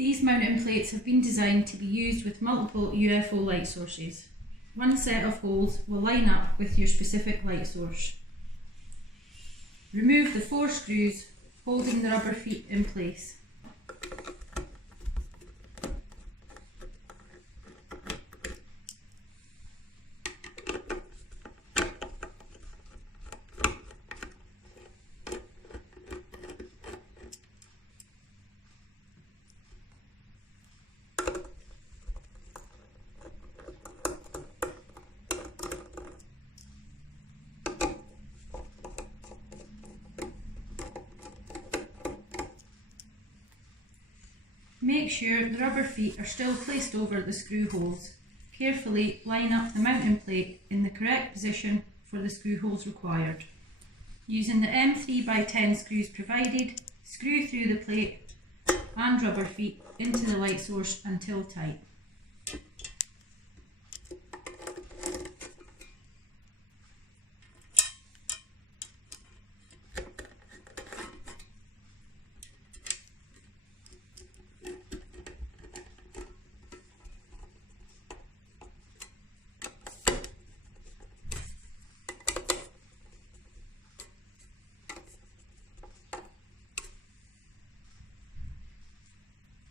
These mounting plates have been designed to be used with multiple UFO light sources. One set of holes will line up with your specific light source. Remove the 4 screws holding the rubber feet in place. Make sure the rubber feet are still placed over the screw holes. Carefully line up the mounting plate in the correct position for the screw holes required. Using the M3x10 screws provided, screw through the plate and rubber feet into the light source until tight.